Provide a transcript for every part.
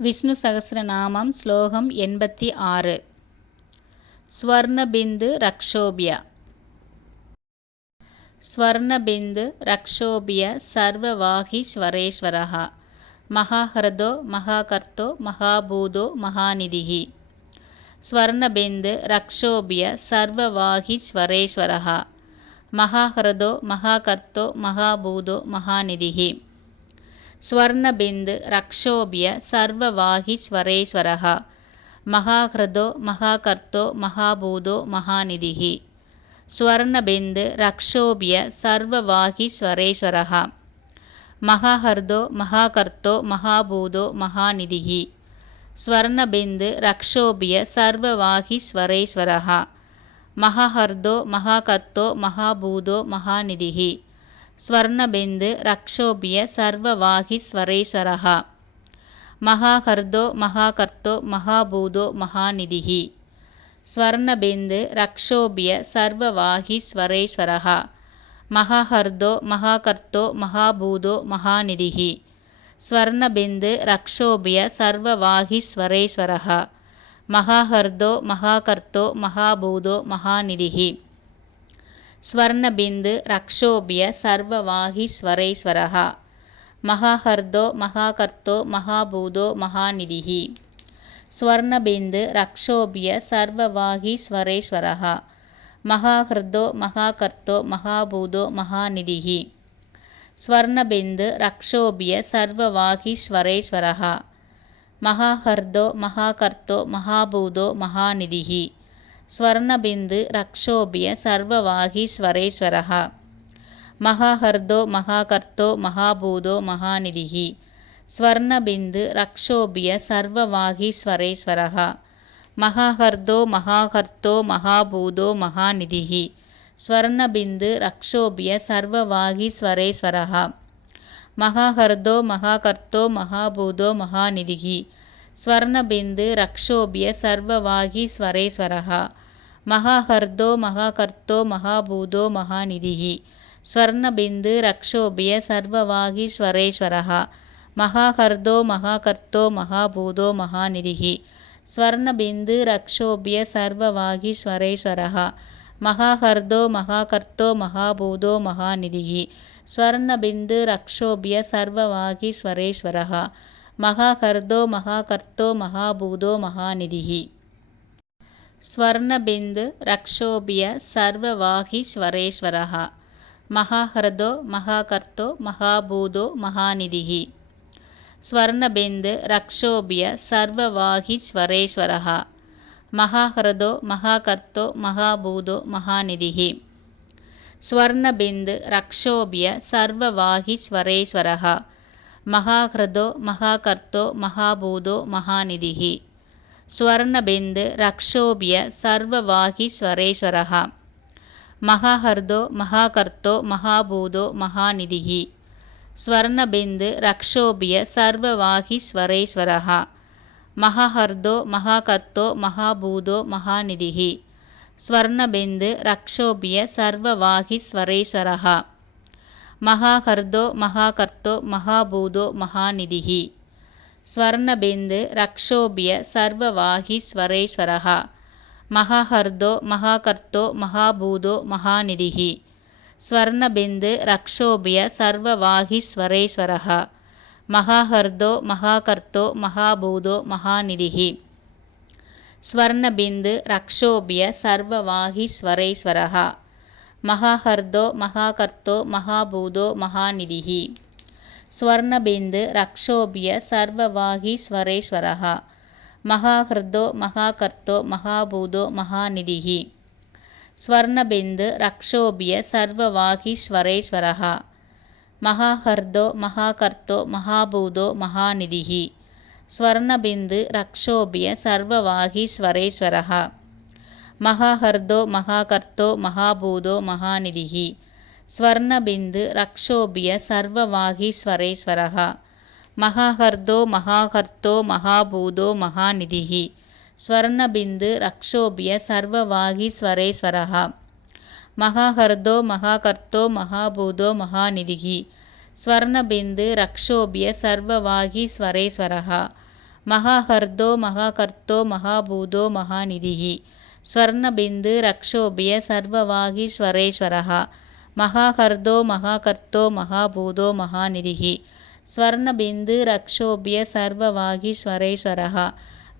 விஷ்ணு சகசிரநாமம் ஸ்லோகம் எண்பத்தி ஆறு. ஸ்வர்ணபிந்து ரக்ஷோபிய. ஸ்வர்ணபிந்து ரக்ஷோபிய சர்வவாகீஸ்வரேஸ்வரः மகாஹ்ரதோ மகாகர்த்தோ மகாபூதோ மகாநிதிः ஸ்வர்ணபிந்து ரக்ஷோபிய சர்வவாகீஸ்வரேஸ்வரः மகாஹ்ரதோ மகாகர்த்தோ மகாபூதோ மகாநிதிः ஸ்வர்ணபிந்து ரக்ஷோபிய சர்வவாகி ஸ்வரேஸ்வரகா மகாஹ்ரதோ மகாகர்த்தோ மகாபூதோ மகாநிதிகி ஸ்வர்ணபிந்து ரக்ஷோபிய சர்வவாகி ஸ்வரேஸ்வரகா மகாஹர்தோ மகாகர்த்தோ மகாபூதோ மகாநிதிகி ஸ்வர்ணபிந்து ரக்ஷோபிய சர்வவாகி ஸ்வரேஸ்வரகா மகாஹர்தோ மகாகர்த்தோ மகாபூதோ மகாநிதிகி ஸ்வர்ணபிந்து ரக்ஷோபிய சர்வவாகி ஸ்வரேஸ்வரகா மகாகர்தோ மகாகர்த்தோ மகாபூதோ மகாநிதிः ஸ்வர்ணபிந்து ரக்ஷோபிய சர்வவாகி ஸ்வரேஸ்வரகா மகாகர்தோ மகாகர்த்தோ மகாபூதோ மகாநிதிः ஸ்வர்ணபிந்து ரக்ஷோபிய சர்வவாகி ஸ்வரேஸ்வரகா மகாகர்தோ மகாகர்த்தோ மகாபூதோ மகாநிதிः ஸ்வர்ணபிந்து ரக்ஷோபிய சர்வவாகீஸ்வரேஸ்வரः மகாஹர்தோ மகாகர்த்தோ மகாபூதோ மகாநிதிः ஸ்வர்ணபிந்து ரக்ஷோபிய சர்வவாகீஸ்வரேஸ்வரः மகாஹர்தோ மகாகர்த்தோ மகாபூதோ மகாநிதிः ஸ்வர்ணபிந்து ரக்ஷோபிய சர்வவாகீஸ்வரேஸ்வரः மகாஹர்தோ மகாகர்த்தோ மகாபூதோ மகாநிதிः ஸ்வர்ணபிந்து ரக்ஷோபிய சர்வவாகி ஸ்வரேஸ்வரகா மகாஹர்தோ மகாகர்த்தோ மகாபூதோ மகாநிதிகி ஸ்வர்ணபிந்து ரக்ஷோபிய சர்வவாகி ஸ்வரேஸ்வரகா மகாஹர்தோ மகாகர்த்தோ மகாபூதோ மகாநிதிகி ஸ்வர்ணபிந்து ரக்ஷோபிய சர்வவாகி ஸ்வரேஸ்வரகா மகாஹர்தோ மகாகர்த்தோ மகாபூதோ மகாநிதிகி ஸ்வர்ணபிந்து ரக்ஷோபிய சர்வவாகி ஸ்வரேஸ்வரகா மகாஹர்தோ மகாகர்த்தோ மகாபூதோ மகாநிதிः ஸ்வர்ணபிந்து ரக்ஷோபிய சர்வவாகி ஸ்வரேஸ்வரகா மகாஹர்தோ மகாகர்த்தோ மகாபூதோ மகாநிதிः ஸ்வர்ணபிந்து ரக்ஷோபிய சர்வவாகி ஸ்வரேஸ்வரகா மகாஹர்தோ மகாகர்த்தோ மகாபூதோ மகாநிதிः ஸ்வர்ணபிந்து ரக்ஷோபிய சர்வவாகி ஸ்வரேஸ்வரகா மகாகர்தோ மகாகர்த்தோ மகாபூதோ மகாநிதிஹி. ஸ்வர்ணபிந்து ரக்ஷோபிய சர்வவாகீஸ்வரேஸ்வரः மகாஹ்ரதோ மகாகர்த்தோ மகாபூதோ மகாநிதிஹி. ஸ்வர்ணபிந்து ரக்ஷோபிய சர்வவாகீஸ்வரேஸ்வரः மகாஹ்ரதோ மகாகர்த்தோ மகாபூதோ மகாநிதிஹி. ஸ்வர்ணபிந்து ரக்ஷோபிய சர்வவாகீஸ்வரேஸ்வரः மகாஹ்ரதோ மகாகர்த்தோ மகாபூதோ மகாநிதிகி ஸ்வர்ணபிந்து ரக்ஷோபிய சர்வவாகி ஸ்வரேஸ்வரகா மகாஹர்தோ மகாகர்த்தோ மகாபூதோ மகாநிதிகி ஸ்வர்ணபிந்து ரக்ஷோபிய சர்வவாகி ஸ்வரேஸ்வரகா மகாஹர்தோ மகாகர்த்தோ மகாபூதோ மகாநிதிகி ஸ்வர்ணபிந்து ரக்ஷோபிய சர்வவாகி ஸ்வரேஸ்வரகா மகாகர்தோ மகாகர்த்தோ மகாபூதோ மகாநிதிஹி. ஸ்வர்ணபிந்து ரக்ஷோபிய சர்வவாகி சர்வவாகீஸ்வரேஸ்வரः மகாஹர்தோ மகாகர்த்தோ மகாபூதோ மகாநிதிஹி. ஸ்வர்ணபிந்து ரக்ஷோபிய சர்வவாகி சர்வவாகீஸ்வரேஸ்வரः மகாஹர்தோ மகாகர்த்தோ மகாபூதோ மகாநிதிஹி. ஸ்வர்ணபிந்து ரக்ஷோபிய சர்வவாகி சர்வவாகீஸ்வரேஸ்வரः மகாஹர்தோ மகாகர்த்தோ மகாபூதோ மகாநிதிஹி. ஸ்வர்ணபிந்து ரக்ஷோபிய சர்வவாகி சர்வவாகீஸ்வரேஸ்வரः மகாஹர்தோ மகாகர்த்தோ மகாபூதோ மகாநிதிஹி. ஸ்வர்ணபிந்து ரக்ஷோபிய சர்வவாகி சர்வவாகீஸ்வரேஸ்வரः மகாஹர்தோ மகாகர்த்தோ மகாபூதோ மகாநிதிஹி. ஸ்வர்ணபிந்து ரக்ஷோபிய சர்வவாகி சர்வவாகீஸ்வரேஸ்வரः மகாஹர்தோ மகாகர்த்தோ மகாபூதோ மகாநிதிகி ஸ்வர்ணபிந்து ரக்ஷோபிய சர்வவாகீஸ்வரேஸ்வரகா மகாஹர்தோ மகாகர்த்தோ மகாபூதோ மகாநிதிகி ஸ்வர்ணபிந்து ரக்ஷோபிய சர்வவாகீஸ்வரேஸ்வரகா மகாஹர்தோ மகாகர்த்தோ மகாபூதோ மகாநிதிகி ஸ்வர்ணபிந்து ரக்ஷோபிய சர்வவாகீஸ்வரேஸ்வரகா மகாஹர்தோ மகாகர்த்தோ மகாபூதோ மகாநிதிகி ஸ்வர்ணபிந்து ரக்ஷோபிய சர்வவாகீஸ்வரேஸ்வரகா மகாகர்தோ மகாகர்த்தோ மகாபூதோ மகாநிதிகி ஸ்வர்ணபிந்து ரக்ஷோபிய சர்வவாகீஸ்வரேஸ்வரகா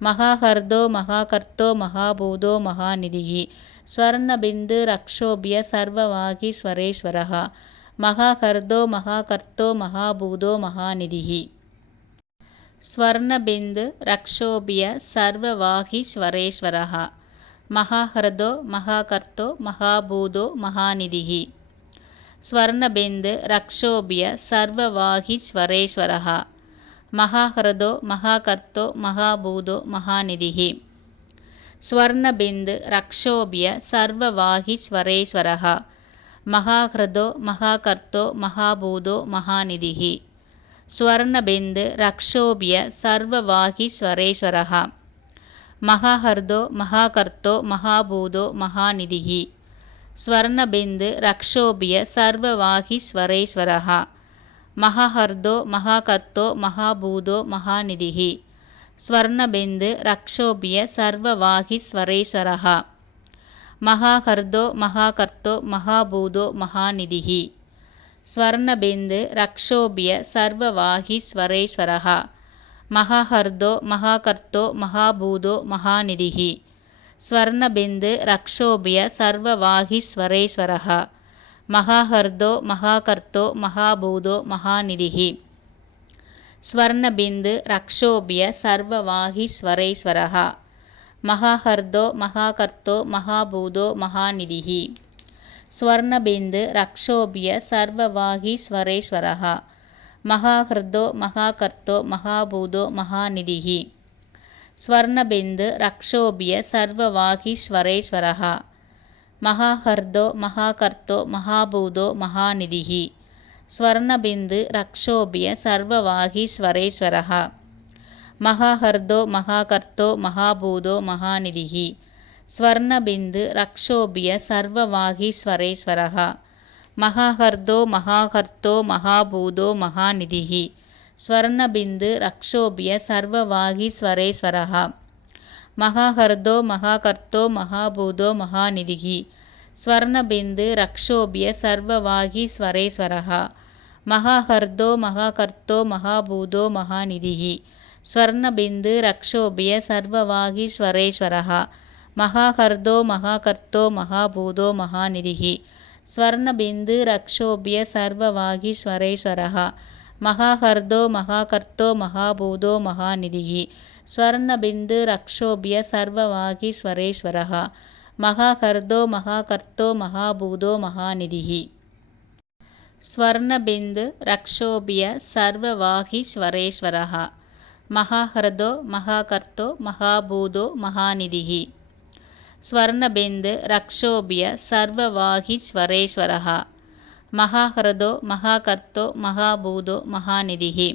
மகாகர்தோ மகாகர்த்தோ மகாபூதோ மகாநிதிகி ஸ்வர்ணபிந்து ரக்ஷோபிய சர்வவாகீஸ்வரேஸ்வரகா மகாகர்தோ மகாகர்த்தோ மகாபூதோ மகாநிதிகி ஸ்வர்ணபிந்து ரக்ஷோபிய சர்வவாகீஸ்வரேஸ்வரகா மகாஹ்ரதோ மகாகர்த்தோ மகாபூதோ மகாநிதிஹி. ஸ்வர்ணபிந்து ரக்ஷோபிய சர்வவாகிஸ்வரேஸ்வரஹ மகாஹ்ரதோ மகாகர்த்தோ மகாபூதோ மகாநிதிஹி. ஸ்வர்ணபிந்து ரக்ஷோபிய சர்வவாகிஸ்வரேஸ்வரஹ மகாஹ்ரதோ மகாகர்த்தோ மகாபூதோ மகாநிதிஹி. ஸ்வர்ணபிந்து ரக்ஷோபிய சர்வவாகிஸ்வரேஸ்வரஹ மகாஹர்தோ மகாகர்த்தோ மகாபூதோ மகாநிதிகி ஸ்வர்ணபிந்து ரக்ஷோபிய சர்வவாகீஸ்வரேஸ்வரஹா மகாஹர்தோ மகாகர்த்தோ மகாபூதோ மகாநிதிகி ஸ்வர்ணபிந்து ரக்ஷோபிய சர்வவாகீஸ்வரேஸ்வரஹா மகாஹர்தோ மகாகர்த்தோ மகாபூதோ மகாநிதிகி ஸ்வர்ணபிந்து ரக்ஷோபிய சர்வவாகீஸ்வரேஸ்வரஹா மகாஹர்தோ மகாகர்த்தோ மகாபூதோ மகாநிதிஹி. ஸ்வர்ணபிந்து ரக்ஷோபிய சர்வவாகிஸ்வரேஸ்வரः மகாஹர்தோ மகாகர்த்தோ மகாபூதோ மகாநிதிஹி. ஸ்வர்ணபிந்து ரக்ஷோபிய சர்வவாகிஸ்வரேஸ்வரः மகாஹர்தோ மகாகர்த்தோ மகாபூதோ மகாநிதிஹி. ஸ்வர்ணபிந்து ரக்ஷோபிய சர்வவாகிஸ்வரேஸ்வரः மகாஹிருதோ மகாகர்த்தோ மகாபூதோ மகாநிதிஹி. ஸ்வர்ணபிந்து ரக்ஷோபிய சர்வவாகீஸ்வரேஸ்வரஹா மகாஹர்தோ மகாகர்த்தோ மகாபூதோ மகாநிதிஹி. ஸ்வர்ணபிந்து ரக்ஷோபிய சர்வவாகீஸ்வரேஸ்வரஹா மகாஹர்தோ மகாகர்த்தோ மகாபூதோ மகாநிதிஹி. ஸ்வர்ணபிந்து ரக்ஷோபிய சர்வவாகீஸ்வரேஸ்வரஹா மகாகர்தோ மகாகர்த்தோ மகாபூதோ மகாநிதிஹி. ஸ்வர்ணபிந்து ரக்ஷோபிய சர்வவாகி ஸ்வரேஸ்வரஹா. மகாகர்தோ மகாகர்த்தோ மகாபூதோ மகாநிதிஹி. ஸ்வர்ணபிந்து ரக்ஷோபிய சர்வவாகி ஸ்வரேஸ்வரஹா. மகாகர்தோ மகாகர்த்தோ மகாபூதோ மகாநிதிஹி. ஸ்வர்ணபிந்து ரக்ஷோபிய சர்வவாகி ஸ்வரேஸ்வரஹா. மகாகர்தோ மகாகர்த்தோ மகாபூதோ மகாநிதிஹி. ஸ்வர்ணபிந்து ரக்ஷோபிய சர்வவாகி ஸ்வரேஸ்வரகா மகாகர்தோ மகாகர்த்தோ மகாபூதோ மகாநிதிகி. ஸ்வர்ணபிந்து ரக்ஷோபிய சர்வவாகி ஸ்வரேஸ்வரகா மகாகர்தோ மகாகர்த்தோ மகாபூதோ மகாநிதிகி. ஸ்வர்ணபிந்து ரக்ஷோபிய சர்வவாகி ஸ்வரேஸ்வரகா மகாஹ்ரதோ மகாகர்த்தோ மகாபூதோ மகாநிதிகி. ஸ்வர்ணபிந்து ரக்ஷோபிய சர்வவாகி ஸ்வரேஸ்வரகா மகாஹ்ரதோ மகாகர்த்தோ மகாபூதோ மகாநிதிஹி.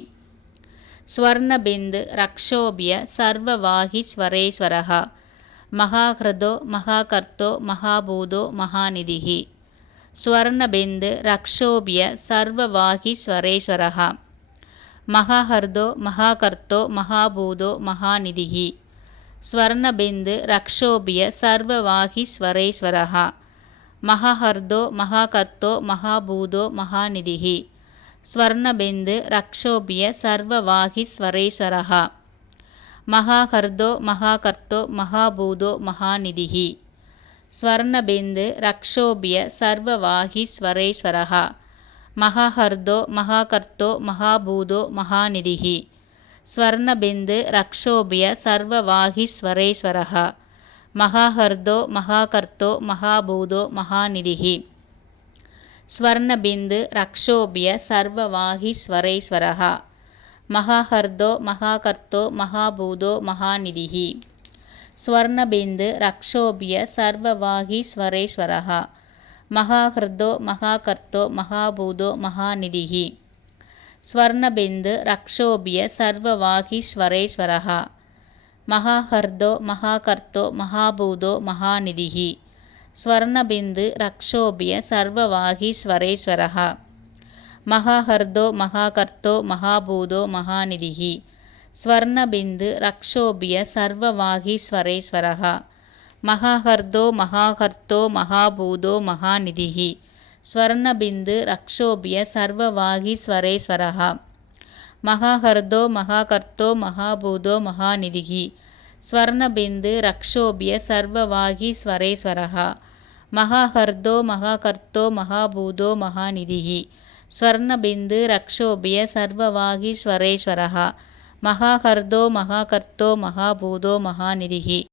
ஸ்வர்ணபிந்து ரக்ஷோபிய சர்வவாகி ஸ்வரேஸ்வரகா மகாஹ்ரதோ மகாகர்த்தோ மகாபூதோ மகாநிதிஹி. ஸ்வர்ணபிந்து ரக்ஷோபிய சர்வவாகி ஸ்வரேஸ்வரகா மகாஹர்தோ மகாகர்த்தோ மகாபூதோ மகாநிதிஹி. ஸ்வர்ணபிந்து ரக்ஷோபிய சர்வவாகீஸ்வரேஸ்வரஹா மகஹர்தோ மகாகத்தோ மகாபூதோ மகாநிதிஹி. ஸ்வர்ணபிந்து ரக்ஷோபிய சர்வவாகீஸ்வரேஸ்வரஹா மகாகர்தோ மகாகர்த்தோ மகாபூதோ மகாநிதிஹி. ஸ்வர்ணபிந்து ரக்ஷோபிய சர்வவாகீஸ்வரேஸ்வரஹா மகாஹர்தோ மகாகர்த்தோ மகாபூதோ மகாநிதிஹி. ஸ்வர்ணபிந்து ரக்ஷோபிய சர்வவாகி ஸ்வரேஸ்வரகா மகாஹர்தோ மகாகர்த்தோ மகாபூதோ மகாநிதிகி ஸ்வர்ணபிந்து ரக்ஷோபிய சர்வவாகி ஸ்வரேஸ்வரகா மகாஹர்தோ மகாகர்த்தோ மகாபூதோ மகாநிதிகி ஸ்வர்ணபிந்து ரக்ஷோபிய சர்வவாகி ஸ்வரேஸ்வரகா மகாஹர்தோ மகாகர்த்தோ மகாபூதோ மகாநிதிகி ஸ்வர்ணபிந்து ரக்ஷோபிய சர்வவாகீஸ்வரேஸ்வரகா மகாஹர்தோ மகாகர்த்தோ மகாபூதோ மகாநிதிஹி ஸ்வர்ணபிந்து ரக்ஷோபிய சர்வவாகீஸ்வரேஸ்வரகா மகாஹர்தோ மகாகர்த்தோ மகாபூதோ மகாநிதிஹி ஸ்வர்ணபிந்து ரக்ஷோபிய சர்வவாகீஸ்வரேஸ்வரகா மகாஹர்தோ மகாகர்த்தோ மகாபூதோ மகாநிதிஹி ஸ்வர்ணபிந்து ரக்ஷோபிய சர்வவாகி ஸ்வரேஸ்வரகா மகாகர்தோ மகாகர்த்தோ மகாபூதோ மகாநிதிகி ஸ்வர்ணபிந்து ரக்ஷோபிய சர்வவாகி ஸ்வரேஸ்வரகா மகாகர்தோ மகாகர்த்தோ மகாபூதோ மகாநிதிகி ஸ்வர்ணபிந்து ரக்ஷோபிய சர்வவாகி ஸ்வரேஸ்வரகா மகாகர்தோ மகாகர்த்தோ மகாபூதோ மகாநிதிகி